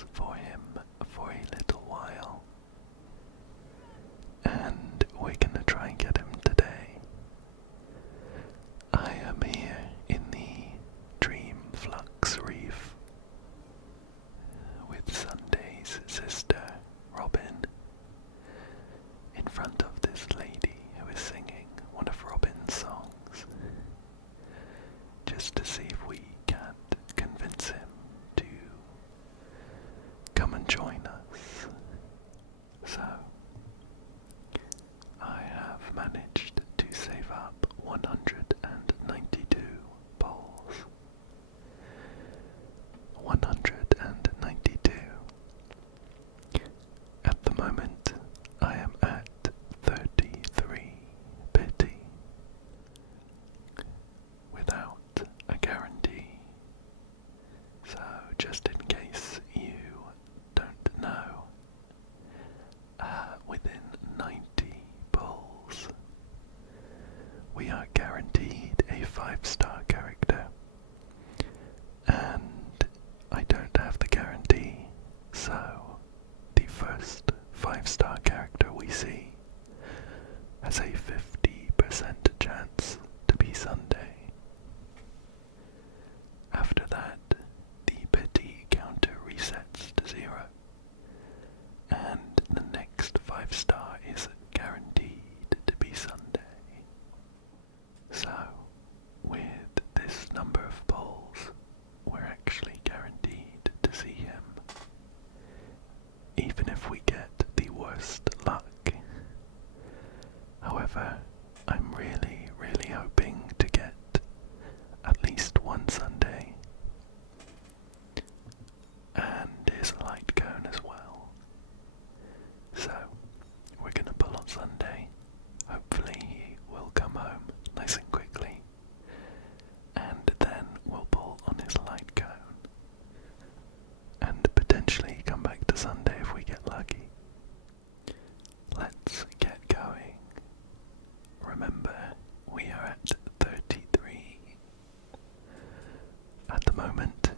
pulls for him for a little while, and we're gonna try and get him today. I am here in the Dream Flux Reef with Sunday's sister, Robin, in front of this lady who is singing one of Robin's songs, just to see if we can convince him to come and join us. So, I have managed to save up 192 poles. 192. At the moment, I am at 33 pity, without a guarantee. So, just in case you don't know, within 90 pulls, we are guaranteed a 5-star character, and I don't have the guarantee, so the first 5-star character we see has a 50% chance to be Sunday. After that, the pity counter resets to 0, and the next 5-star is guaranteed to be Sunday. So, with this number of polls, we're actually guaranteed to see him, even if we get the worst luck. However, I'm really, really hoping to get at least one Sunday, and his Lightcone as well. So, we're gonna pull on Sunday. Hopefully he will come home nice and quickly, and then we'll pull on his Lightcone, and potentially come back to Sunday if we get lucky. Let's get going. Remember, we are at 33 at the moment,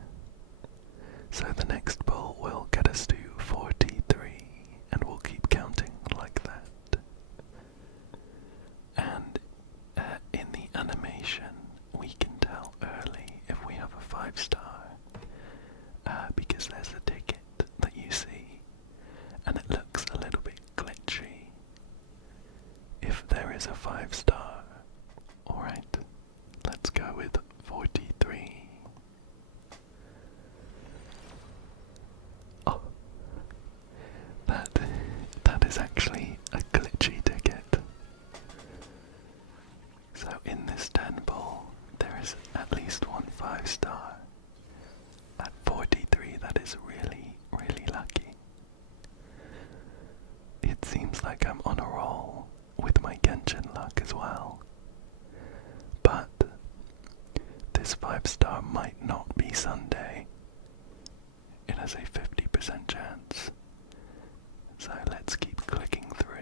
so the next pull will get us to 43, and we'll keep counting like that. And in the animation, we can tell early if we have a 5-star, because there's a ticket that you see, and it looks a little bit glitchy. If there is a 5-star, alright, let's go with 43. Oh, that is actually a glitchy ticket. So in this 10 pull, there is at least one 5-star. At 43, that is really, really lucky. It seems like I'm on a roll with my Genshin luck as well. But this 5-star might not be Sunday. It has a 50% chance. So let's keep clicking through.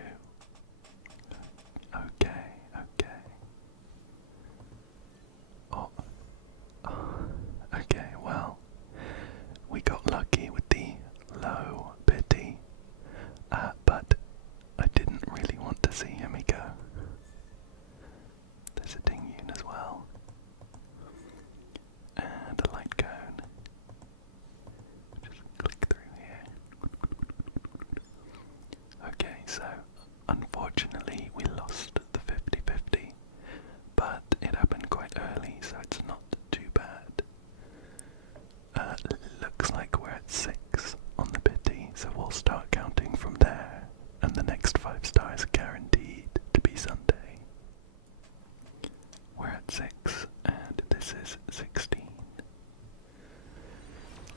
Okay. Okay, well, we got lucky with the low pity, but I didn't really want to see him go. There's a Dingyun as well, and a Lightcone. Just click through here. Okay, so unfortunately we lost the 50-50, but it happened quite early, so it's not too bad. Looks like we're at 6 on the pity, so we'll start counting from there, and the next 5 stars guaranteed to be Sunday. We're at 6, and this is 16.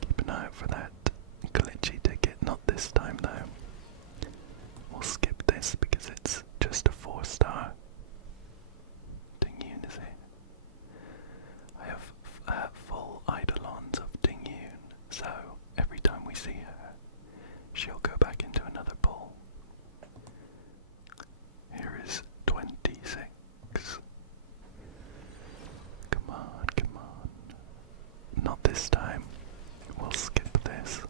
Keep an eye out for that glitchy ticket, not this time though. We'll skip this because it's just a 4-star. Dingyun is it? I have full eidolons of Dingyun, so every time we see her, she'll go back into another pool. Here is 26. Come on. Not this time. We'll skip this.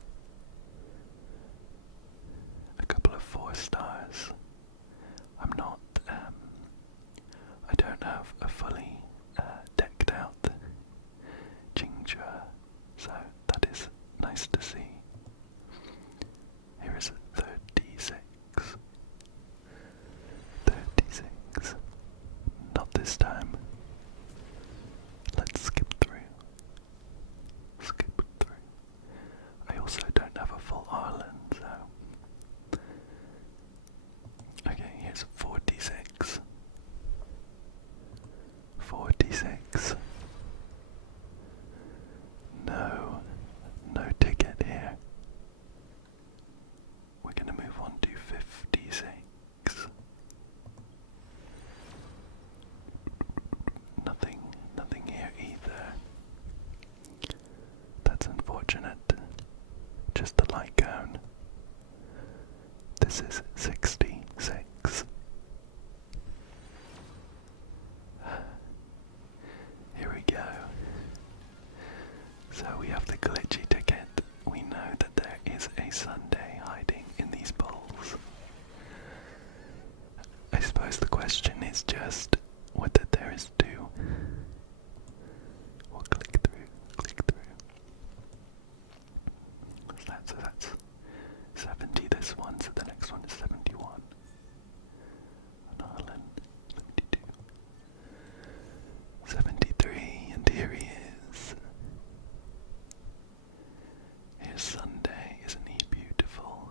just the Lightcone. This is 66. Here we go. So we have the glitchy ticket. We know that there is a Sunday hiding in these bowls. I suppose the question is just whether there is two. We'll click through. So that's 70 this one, so the next one is 71. An island, 72. 73, and here he is. Here's Sunday, isn't he beautiful?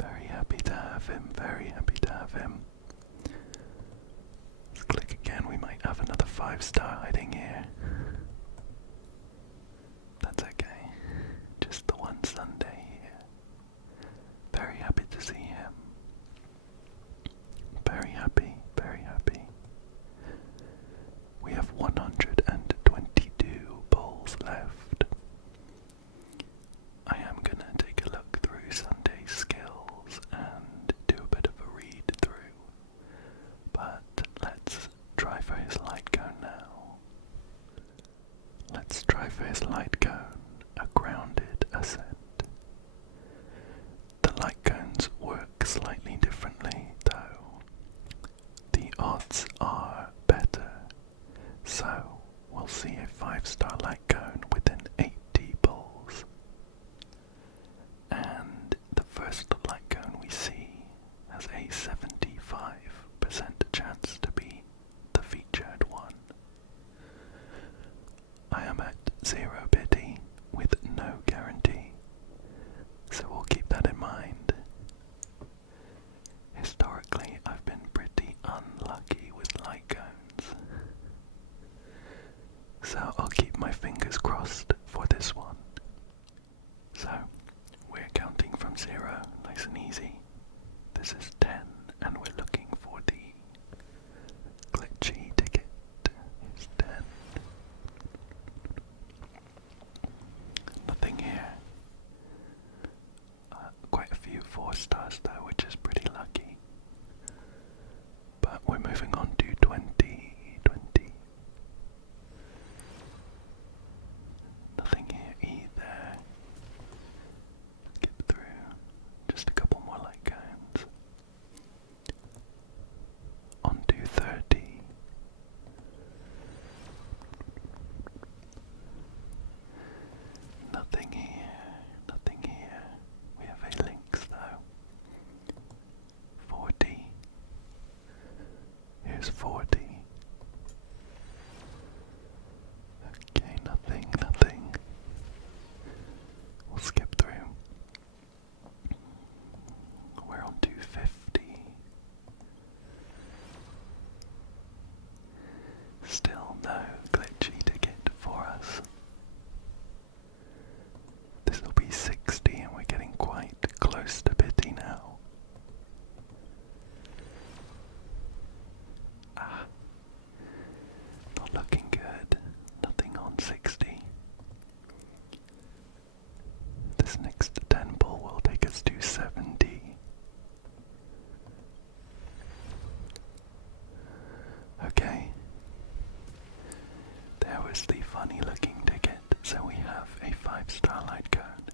Very happy to have him, very happy to have him. Let's click again, we might have another 5-star hiding here. That's okay, just the one Sunday here. Very happy to see him. Very happy, very happy. We have 122 bowls left. I am gonna take a look through Sunday's skills and do a bit of a read through. But let's try for his Lightcone now. Let's try for his Lightcone, a grounded ascent. The Lightcones work slightly differently though. The odds are better, so we'll see a 5-star Lightcone within 80 bowls. And the first Lightcone we see has a 75% chance to be the featured one. I am at 0 biddy with no guarantee, so we'll keep that in mind. Historically, I've been pretty unlucky with Lightcones, so I'll keep my fingers crossed for this one. So, we're counting from 0, nice and easy. This is 10, and we're looking for the glitchy ticket. Here's 10. Nothing here. Quite a few 4-stars though, which is pretty lucky. But we're moving on to 20. Nothing here either. Skip through. Just a couple more Lightcones. On to 30. Nothing here. We have a Lynx though. 40. Here's 40. Okay, nothing. We'll skip through. We're on to 50. Still no glitchy ticket for us. This will be 60 and we're getting quite close to biddy now. Not looking good. Nothing on 60. This next 10 pull will take us to 70. Okay. There was the funny looking ticket. So we have a 5-star Lightcone.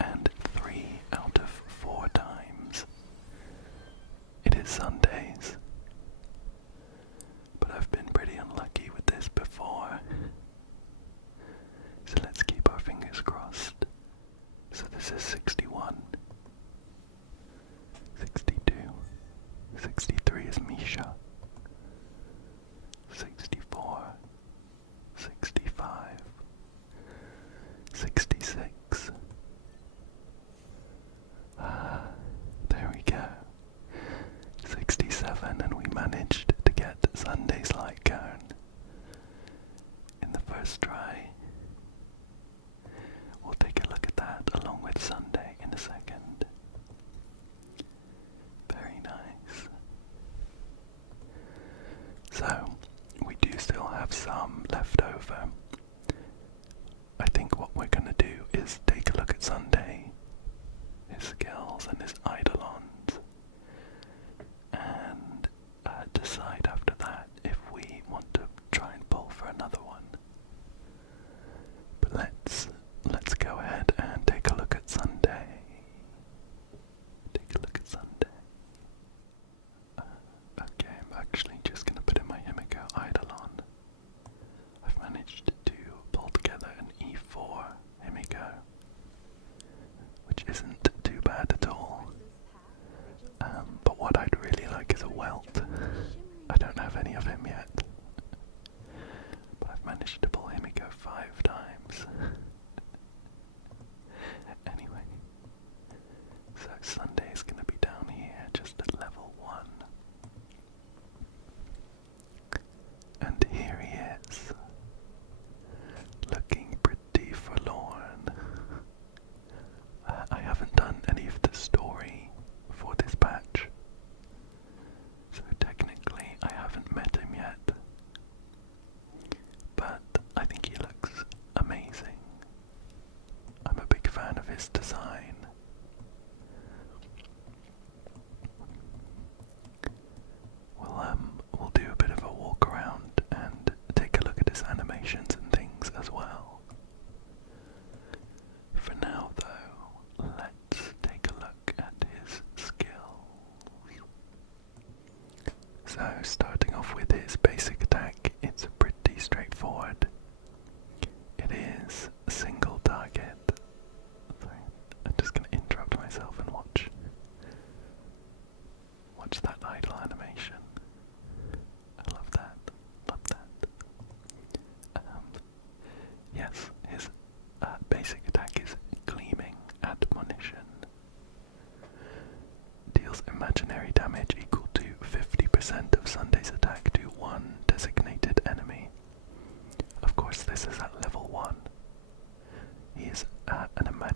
And 3 out of 4 times it is Sundays. But I've been pretty unlucky with this before. So let's keep our fingers crossed. So this is 61. 62. 63 is Misha. 64. 65. 66.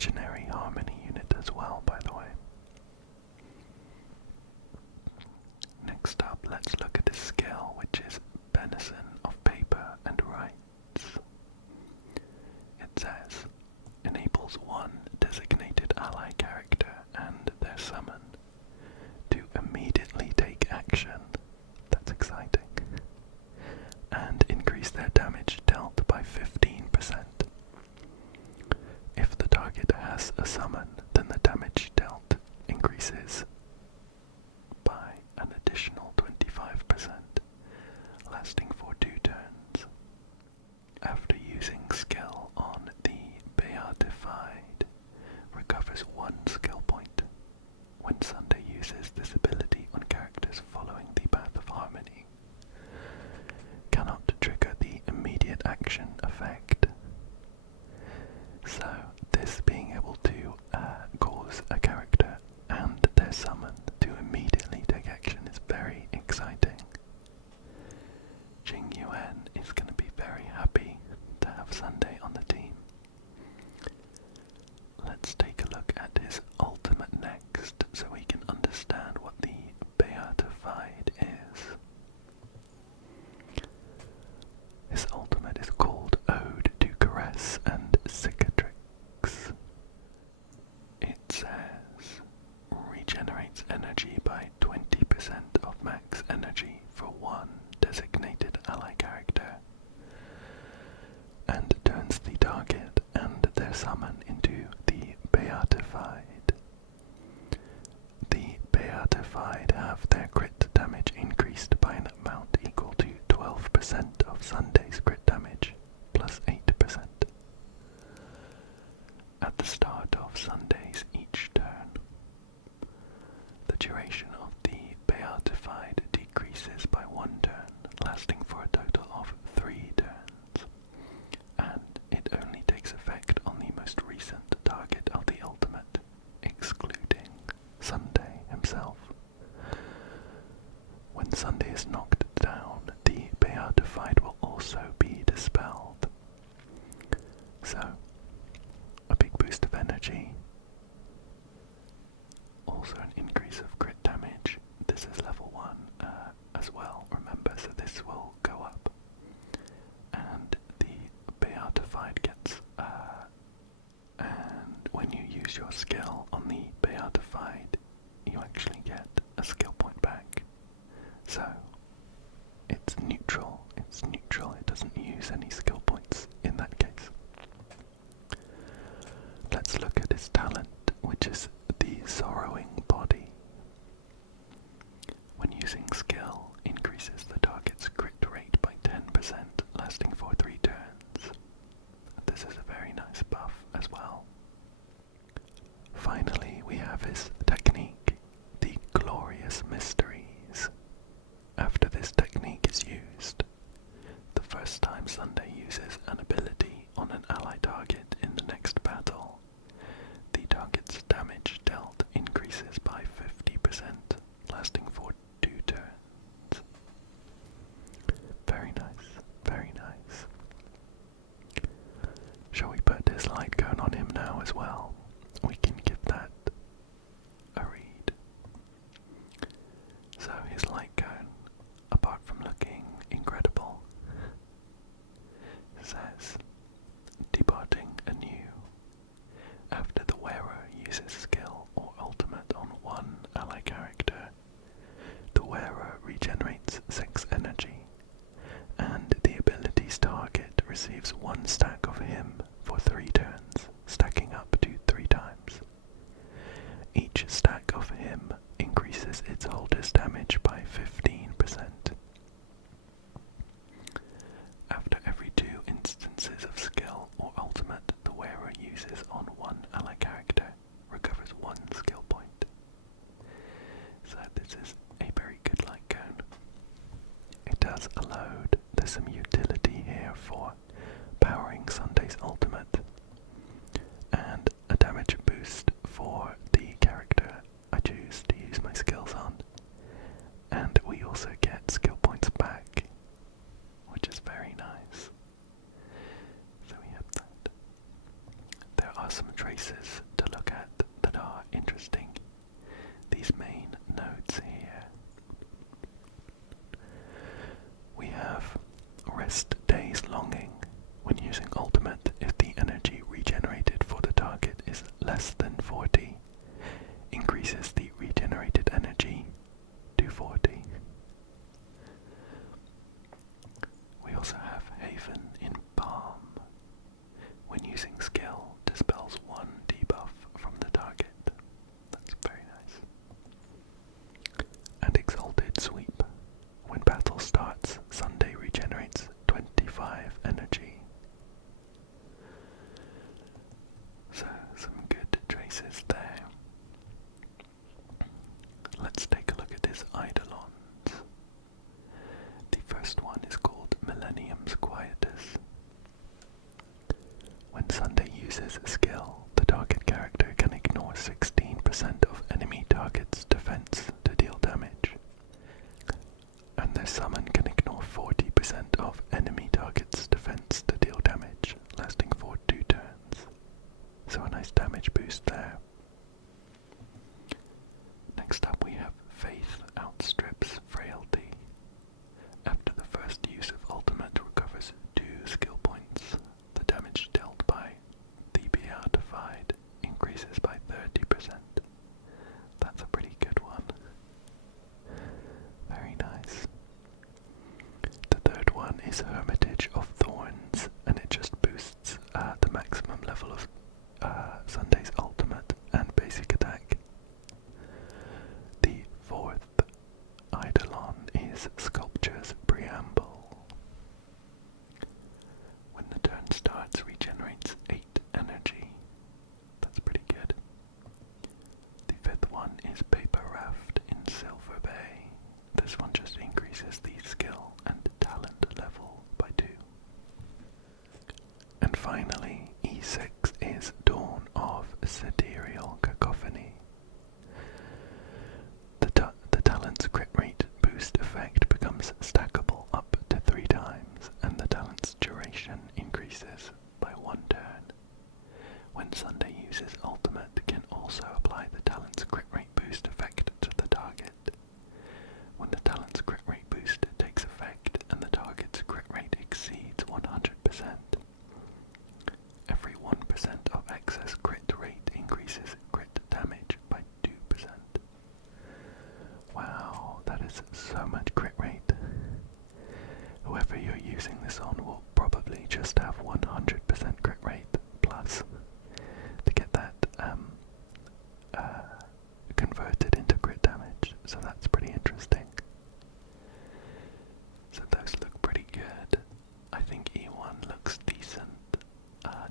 imaginary harmony unit as well, by the way. Next up, let's look at his skill, which is Benison of Paper and Rights. It says, enables one designated ally character and their summon to immediately take action. That's exciting. And increase their damage dealt by 15%. If the target has a summon, then the damage dealt increases by an additional 25%, lasting for 2 turns. After using skill on the Beatified, recovers 1 skill point. When Sunday uses this ability on characters following the Path of Harmony, cannot trigger the immediate action effect. So, this being able to cause a character and their summon to immediately take action is very exciting. Jing Yuan is going to be very happy to have Sunday on the team. Let's take a look at his ultimate next so we can understand what the Beatified is. His ultimate is called Ode to Caress and Cicatrix. It says, regenerates energy by 20% of max energy for 1 designated ally character, and turns the target and their summon into the Beatified. The Beatified have their crit damage increased by an amount equal to 12% of Sunday's crit damage, plus 8%. At the start of Sundays each turn, the duration of the Beatified decreases by 1 turn, lasting for a total of 3 turns, and it only takes effect on the most recent target of the ultimate, excluding Sunday himself. When Sunday is knocked down, the Beatified will also be dispelled. So, a big boost of energy, also an increase of crit damage. This is level 1 as well, remember, so this will go up. And the Beatified gets, and when you use your skill on the Beatified, you actually get a skill point back. So, it's neutral, it doesn't use any skill points in that case. Let's look at his talent, which is the Sorrowing Body. When using skill, increases the target's crit rate by 10%, lasting for 3 turns. This is a very nice buff as well. Finally, we have his technique, the Glorious Mysteries. After this technique is used, the first time Sunday uses an ability on an ally target in the next battle, the target's damage dealt increases are some traces to look at that are interesting. These main nodes here. We have rest days longing. When using ultimate, if the energy regenerated for the target is less than 40, increases the regenerated energy to 40. We also have Haven in Palm. When using skill, dispels 1 debuff from the target. That's very nice. And Exalted Sweep. When battle starts, Sunday regenerates 25 energy. So, some good traces there. Let's take a look at his Eidolons. The first one is called Millennium's Quietus. When Sunday uses a skill, the target character can ignore 16% of enemy target's defense to deal damage. And their summon can ignore 40% of enemy target's defense to deal damage, lasting for 2 turns. So a nice damage boost there. Next up we have Faith Outstrips Frailty. After the first use of ultimate recovers 2 skill points, the damage dealt by the Beatified increases by 30%. That's a pretty good one. Very nice. The third one is Hermitage of Thorns, and it just boosts the maximum level of Sunday's ultimate and basic attack. The fourth Eidolon is Sculpture's Preamble. When the turn starts, regenerates 8 energy. That's pretty good. The fifth one is Paper Raft in Silver Bay. This one just increases the skill and talent level by 2. And finally, E6 is Dawn of Sidereal Cacophony. The talent's crit rate boost effect becomes stackable up to 3 times, and the talent's duration increases by 1 turn. When Sunday uses ultimate, it can also apply the talent's crit rate boost effect to the target. When the talent's crit rate boost takes effect and the target's crit rate exceeds 100%, every 1% of excess crit rate increases crit damage by 2%. Wow, that is so much crit rate. Whoever you're using this on will probably just have 100% crit rate plus to get that converted into crit damage, so that's pretty interesting. So those look pretty good. I think E1 looks decent,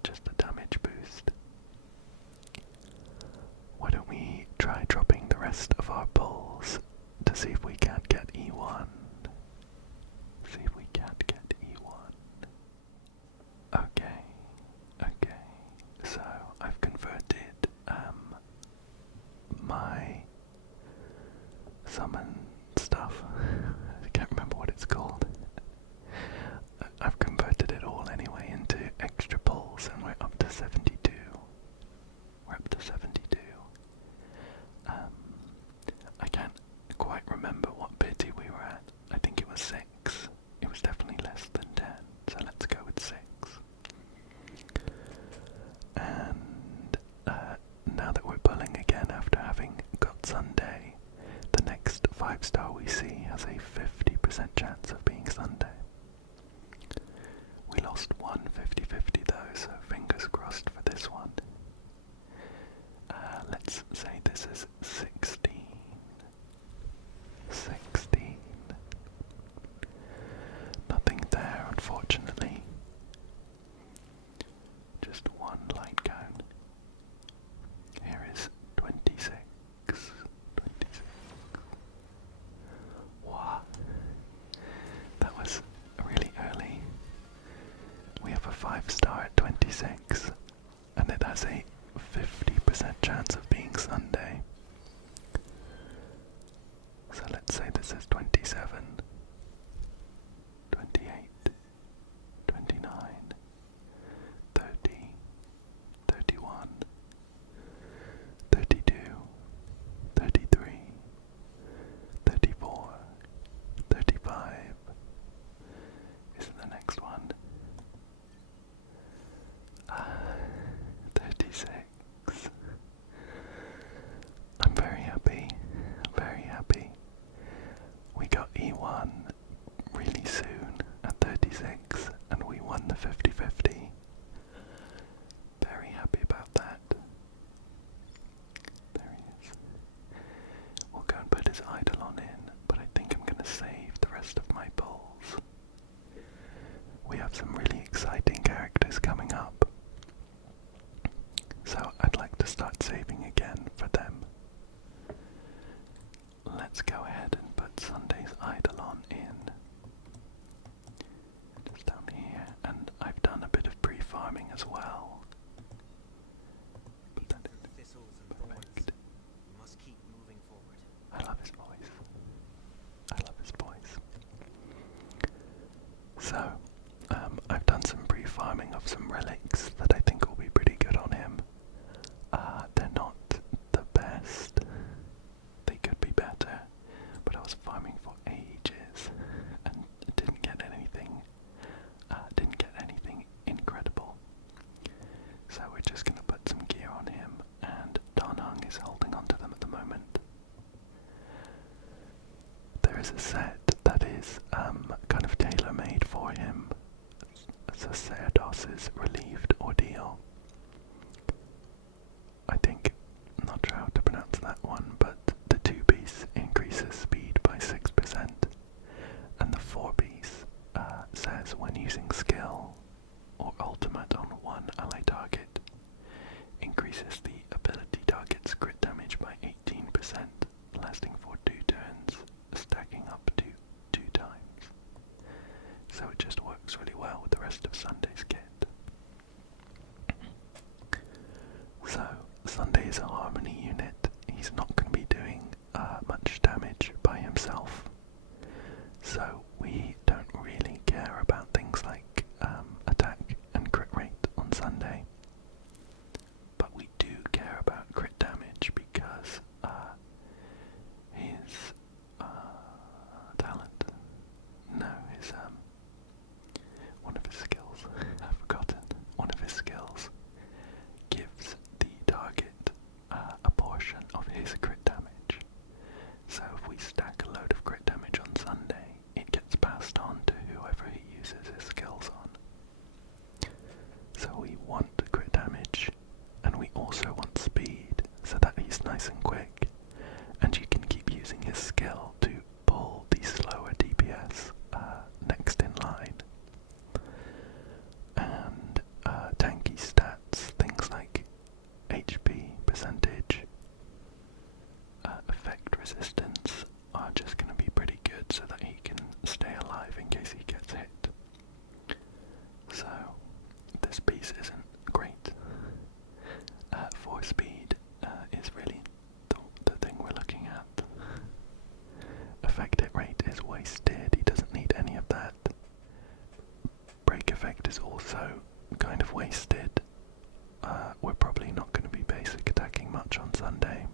just a damage boost. Why don't we try dropping the rest of our pulls to see if we can't get E1. See if we can't get E1. Okay, so I've converted my summon stuff. I can't remember what it's called. I've converted it all anyway into extra pulls, and we're up to 72. We're up to 72. I can't quite remember what pity we were at. I think it was 6. It was definitely less than 10, so let's go with 6. And now that we're pulling again after having got Sunday, the next 5-star we see has a 50% chance of being Sunday. We lost one 50-50 though, so fingers crossed for this one. Let's say this is 16. 16. Nothing there, unfortunately. Just one light cone. Here is 26. 26. Wow. That was really early. We have a 5-star at 26, and it has a 50% chance of being Sunday. So let's say this is 27, 28, 29, 30, 31, let's go ahead and put Sunday's Eidolon in. Just down here, and I've done a bit of pre-farming as well. Perfect. I love his voice. I love his voice. So, I've done some pre-farming of some relics that I think will be pretty good on him. They're not the best. They could be better, but I was farming for ages and didn't get anything. Incredible. So we're just gonna put some gear on him, and Donhung is holding onto them at the moment. There is a set that is kind of tailor-made for him. Sacerdos's Relieved Ordeal. I think, not sure how to pronounce that one, but the 2-piece increases speed by 6%, and the 4-piece says when using skill or ultimate on one ally target, increases the ability target's crit damage by 18%, lasting for 2 turns, stacking up to 2 times. So it just works really well with the rest of Sunday's kit. So, Sunday is a harmony unit. He's not going to be doing much damage by himself. So we don't really care about things like attack and crit rate on Sunday. But we do care about crit damage because his talent, his one of his skills, I've forgotten, one of his skills gives the target a portion of his crit damage. So if we stack a load of crit damage on Sunday, it gets passed on to whoever he uses his skills on. So we want crit damage, and we also want speed, so that he's nice and quick, and you can keep using his skill to pull the slower DPS next in line. And tanky stats, things like HP percentage, effect resistance are just going to be pretty good so that he can stay alive in case he gets hit. So this piece isn't great. 4 speed is really the thing we're looking at. Effect hit rate is wasted, he doesn't need any of that. Break effect is also kind of wasted. We're probably not going to be basic attacking much on Sunday,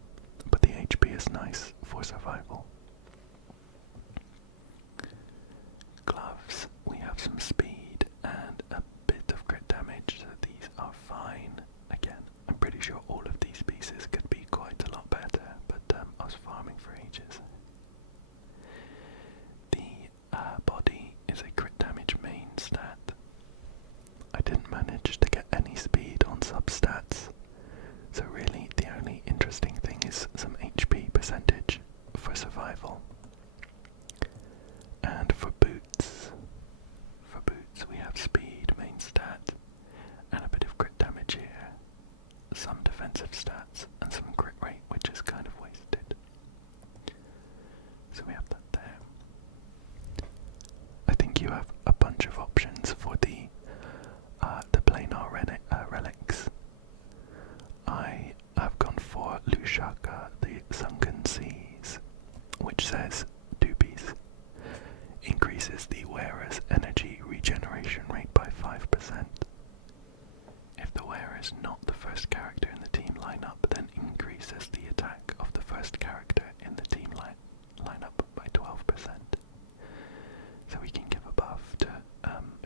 but the HP is nice for survival. Gloves, we have some speed and a bit of crit damage, so these are fine. Again, I'm pretty sure all of these pieces could be quite a lot better, but I was farming for ages. The body is a crit damage main stat. I didn't manage to get any speed on substats, so really the only interesting thing is some HP percentage for survival. And for boots we have speed main stat and a bit of crit damage here, some defensive stats and some crit rate, which is kind of wasted. So we have that there. I think you have a bunch of options for the planar relics. I have gone for Lushaka, the Sunken Seas, which says 2-piece, increases the wearer's energy regeneration rate by 5%. If the wearer is not the first character in the team lineup, then increases the attack of the first character in the team lineup by 12%. So we can give a buff to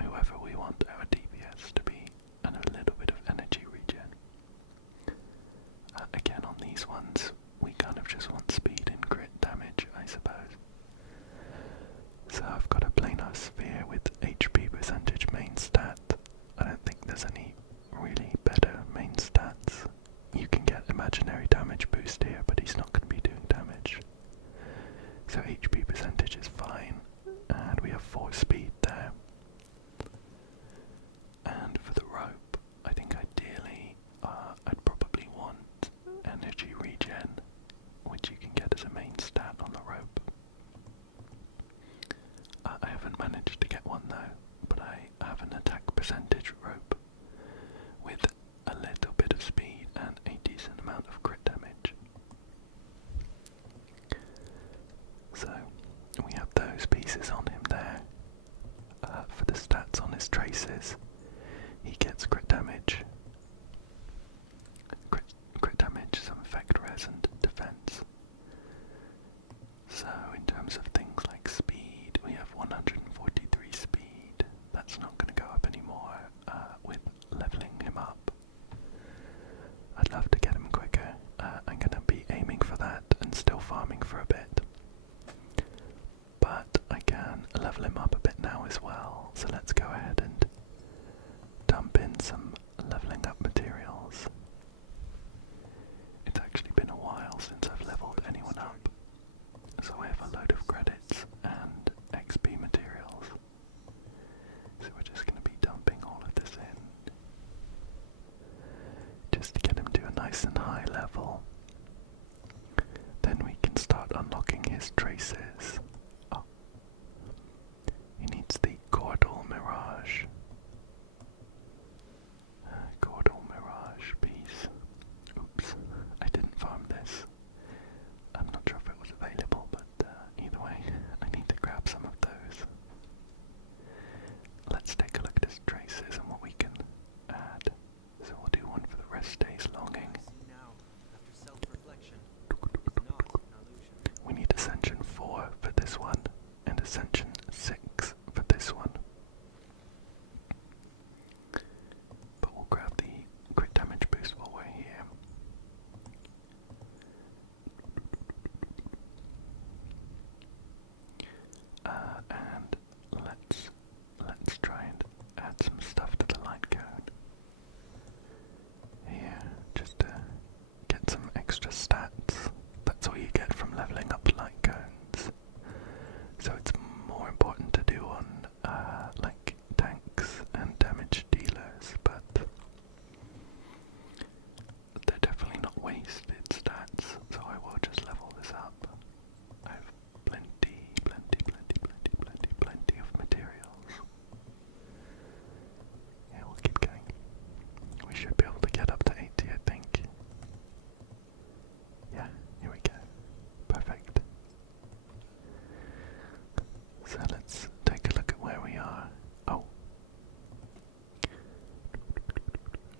whoever we want our DPS to be, and a little bit of energy regen. Again, on these ones, we kind of just want speed and crit damage, I suppose. So I've got a planar sphere with HP percentage main stat. I don't think there's any really better main stats. You can get imaginary damage boost here, but he's not going to be doing damage. So HP percentage is fine, and we have 4 speed there. And for the rope, I think ideally I'd probably want energy regen, which you can get as a main stat on the rope. I haven't managed to get one though, but I have an attack percentage rope with a little bit of speed and a decent amount of crit damage. So we have those pieces on him there. For the stats on his traces, he gets crit damage, some effect res and defense. So in terms of things like speed, we have 143 speed. That's not going to go up anymore with leveling him up. I'd love to get him quicker. I'm going to be aiming for that and still farming for a bit. But I can level him up a bit now as well, so let's go ahead and dump in some leveling up materials. It's actually been a while since I've leveled anyone up, so I have a load of credits and XP materials. So we're just going to be dumping all of this in, just to get him to a nice and high level. Then we can start unlocking his traces. Oh. He needs the Caudal Mirage. Caudal Mirage piece. Oops, I didn't farm this. I'm not sure if it was available, but either way, I need to grab some of those. Let's take a look at his traces and what we can add. So we'll do one for the Rest Days Longing. We need Ascension 4 for this one, and Ascension 6 for this one. But we'll grab the crit damage boost while we're here. And let's try and add some stuff to the Lightcone here, just to get some extra stats. That's all you get from leveling up Lightcones. So it's more important to do on like tanks and damage dealers, but they're definitely not wasted stats, so I will just level this up. I have plenty of materials. Yeah, we'll keep going. We should be able to get up to 80, I think. Yeah, here we go. Perfect. So let's take a look at where we are. Oh.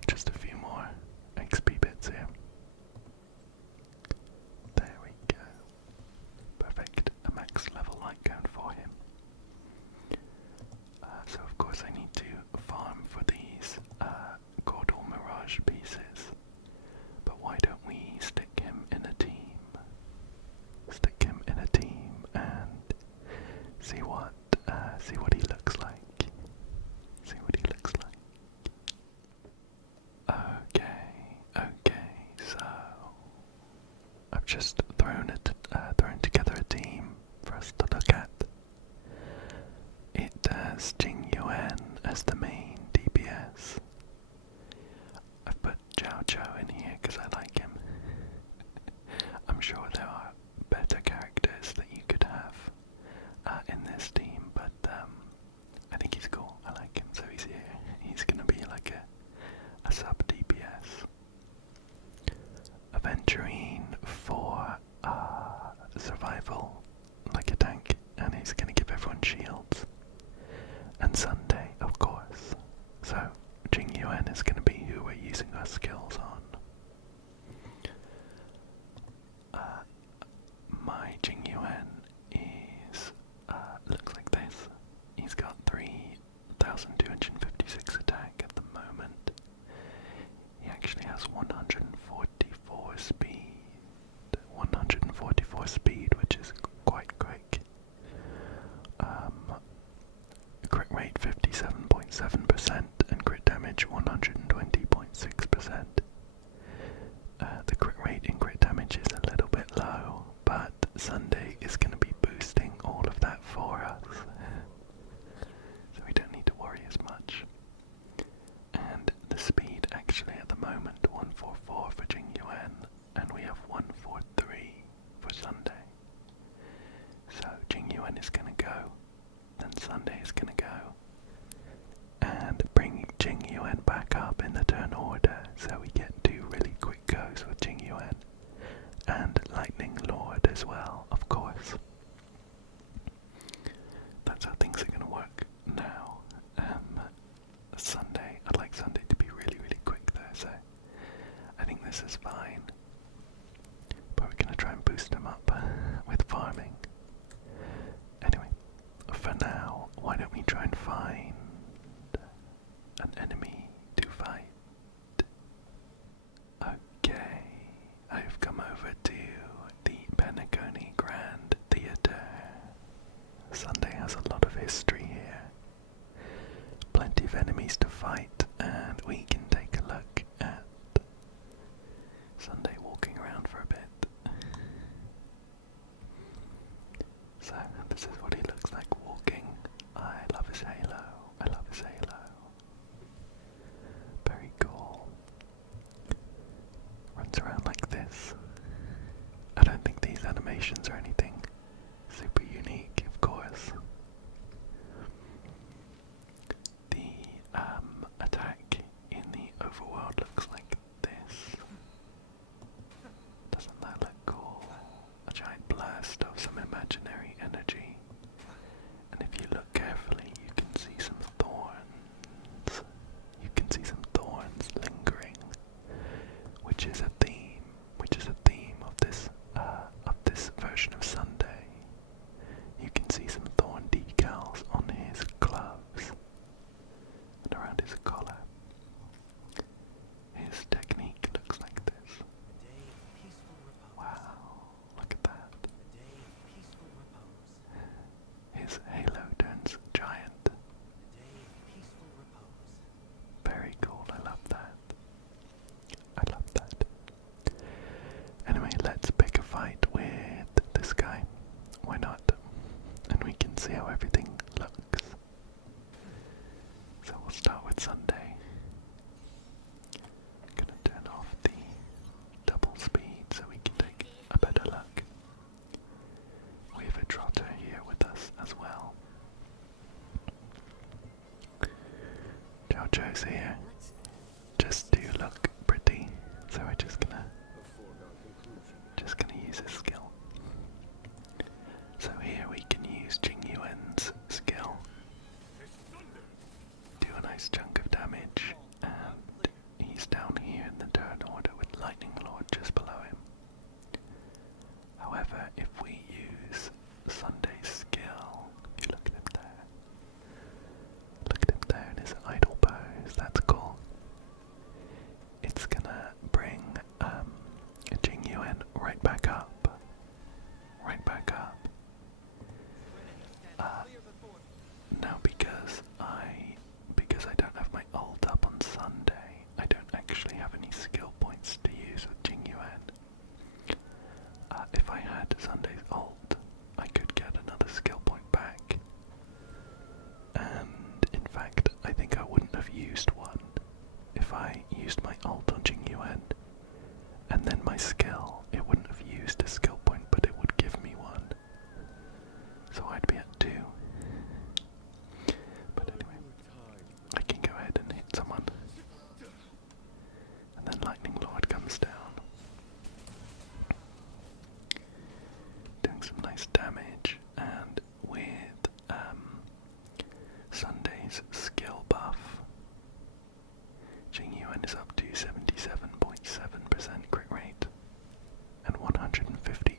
Just a few more XP bits here. There we go. Perfect. A max level Lightcone for him. So of course I need to farm for these Caudal Mirage pieces. But why don't we stick him in a team? Stick him in a team and see what he looks like. See what he looks like. Okay, so I've just thrown together a team for us to look at. It has Jing Yuan as the main DPS. I've put Zhao Zhou in here because I like him. I'm sure there are better characters that you could have in this team, but I think he's cool. I like him, so he's here. He's gonna be like a sub DPS. Aventurine for survival, like a tank, and he's gonna give everyone shields. And Sunday, of course. So Jing Yuan is gonna be who we're using our skills on. My Jing Yuan is looks like this. He's got 3,256 attack at the moment. He actually has 144 speed. 144 speed, which is quite quick. Crit rate 57.7% and crit damage 120.6%. The crit rate and crit damage is a little bit low, but Sunday is going to be boosting all of that for us, so we don't need to worry as much. And the speed actually at the moment 144 for Jing Yuan, and we have 143 for Sunday. as well, of course. That's how things are going to work now. Sunday, I'd like Sunday to be really, really quick though, so I think this is fine. But we're going to try and boost them up with farming. Anyway, for now, why don't we try and find an enemy to fight? Okay, I've come over to the Benaconi Grand Theatre. Sunday has a lot of history here. Plenty of enemies to fight, and we can take a look at Sunday walking around for a bit. So, this is what he looks like walking. I love his halo. I love his halo. Very cool. Runs around like this. I don't think these animations are anything super unique, of course. The attack in the overworld looks like this. Doesn't that look cool? A giant blast of some imaginary energy. And if you look carefully, you can see some thorns. You can see some thorns lingering, which is a theme. Of this version of Sunday. You can see some thorn decals on his gloves and around his collar. His technique looks like this. Wow, look at that. His halo turns giant. Very cool, I love that. I love that. Anyway, let's pick a fight with this guy. Why not? And we can see how everything looks. So we'll start with Sunday. I'm gonna turn off the double speed so we can take a better look. We have a trotter here with us as well. Jojo's here, just to look pretty. So we're just gonna use his skill. So here we can use Jing Yuan's skill. Do a nice chunk of damage, and he's down here in the turn order with Lightning Lord just below him. However, if we use Sunday's skill, you look at him there. Look at him there in his idle pose, that's cool. It's gonna bring Jing Yuan right back up. Right back up. Now because I don't have my ult up on Sunday, I don't actually have any skill points to use with Jing Yuan. If I had Sunday's ult, I could get another skill point back. And in fact, I think I wouldn't have used one if I used my ult on Jing Yuan. And then my skill, it wouldn't have used a skill point, but it would give me one. So I'd be at 2. But anyway, I can go ahead and hit someone. And then Lightning Lord comes down. Doing some nice damage, and with Sunday's skill buff, Jing Yuan is up to 77.7% crit rate and 150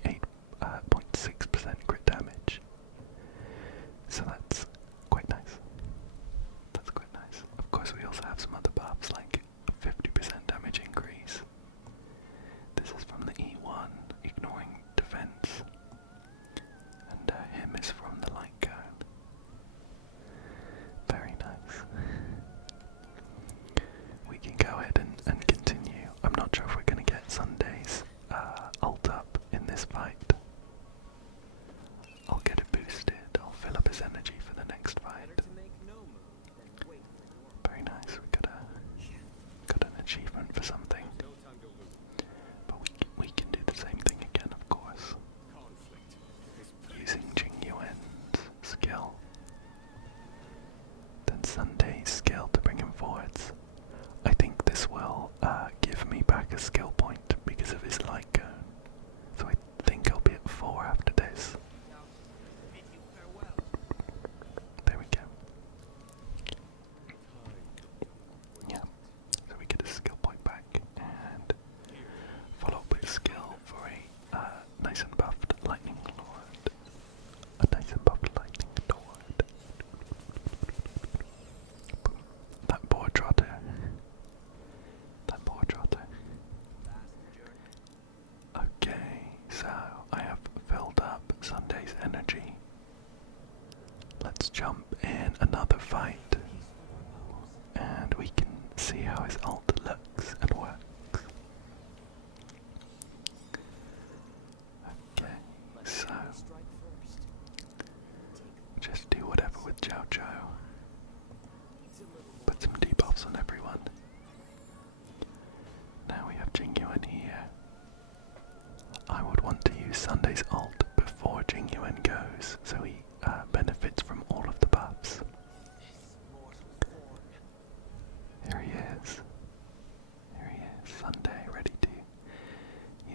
Sunday, ready to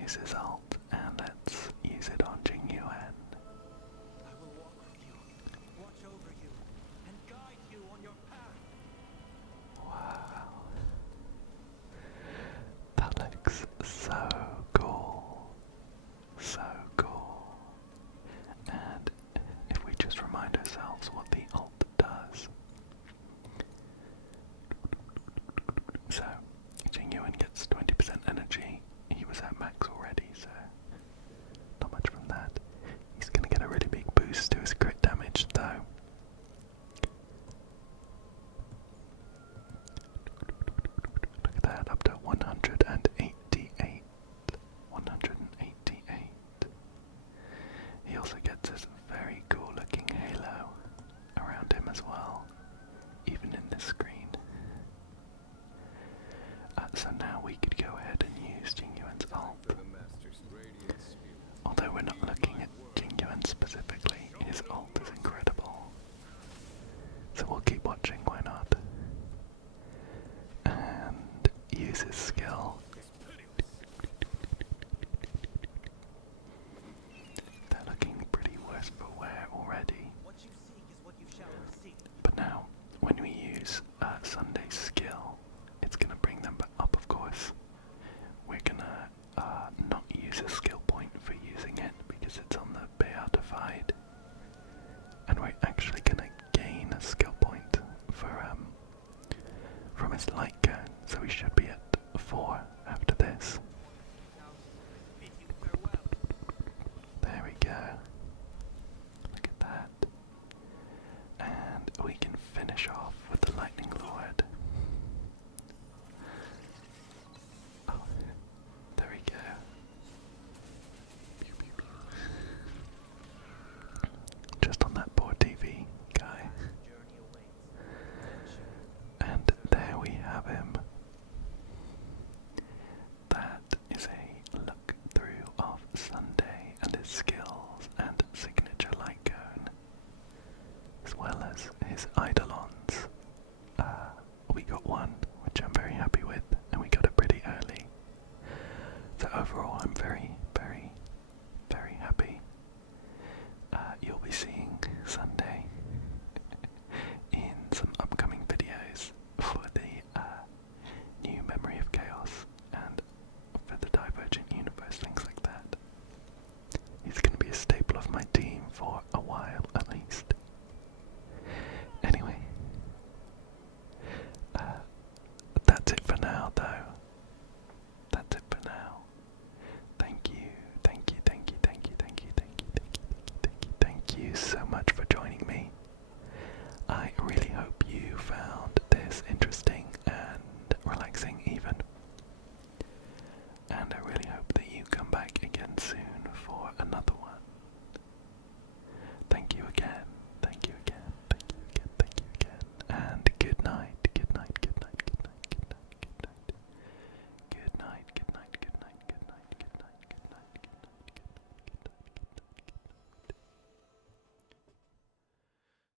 use his ult, and let's use it on Jing Yuan. I will walk with you, watch over you, and guide you on your path. Wow. That looks so cool. So cool. And if we just remind ourselves what the ult does. So, Jing Yuan gets 20% energy. He was at max already, so not much from that. He's gonna get a really big boost to his crit damage though. Look at that, up to 188. 188. He also gets this very cool looking halo around him as well, even in this screen. So now we could go ahead and use Jing Yuan's ult. Although we're not looking at Jing Yuan specifically, his ult is incredible. So we'll keep watching, why not? And use his skill. They're looking pretty worse for wear already. What you seek is what you shall receive. But now, when we use Sunday's skill, it's gonna bring them up, of course. We're gonna not use a skill point for using it because it's on the Beatified, and we're actually gonna gain a skill point for from his Lightcone, so we should be at 4 after this. Bid you farewell. There we go. Look at that. And we can finish off with the Lightning Lord. Oh, there we go. Pew, pew, pew. Just on that poor TV guy. Journey awaits. And there we have him. That is a look through of Sunday and his skills and signature Lightcone, as well as his Eidolons. We got one, which I'm very happy with, and we got it pretty early. So overall, I'm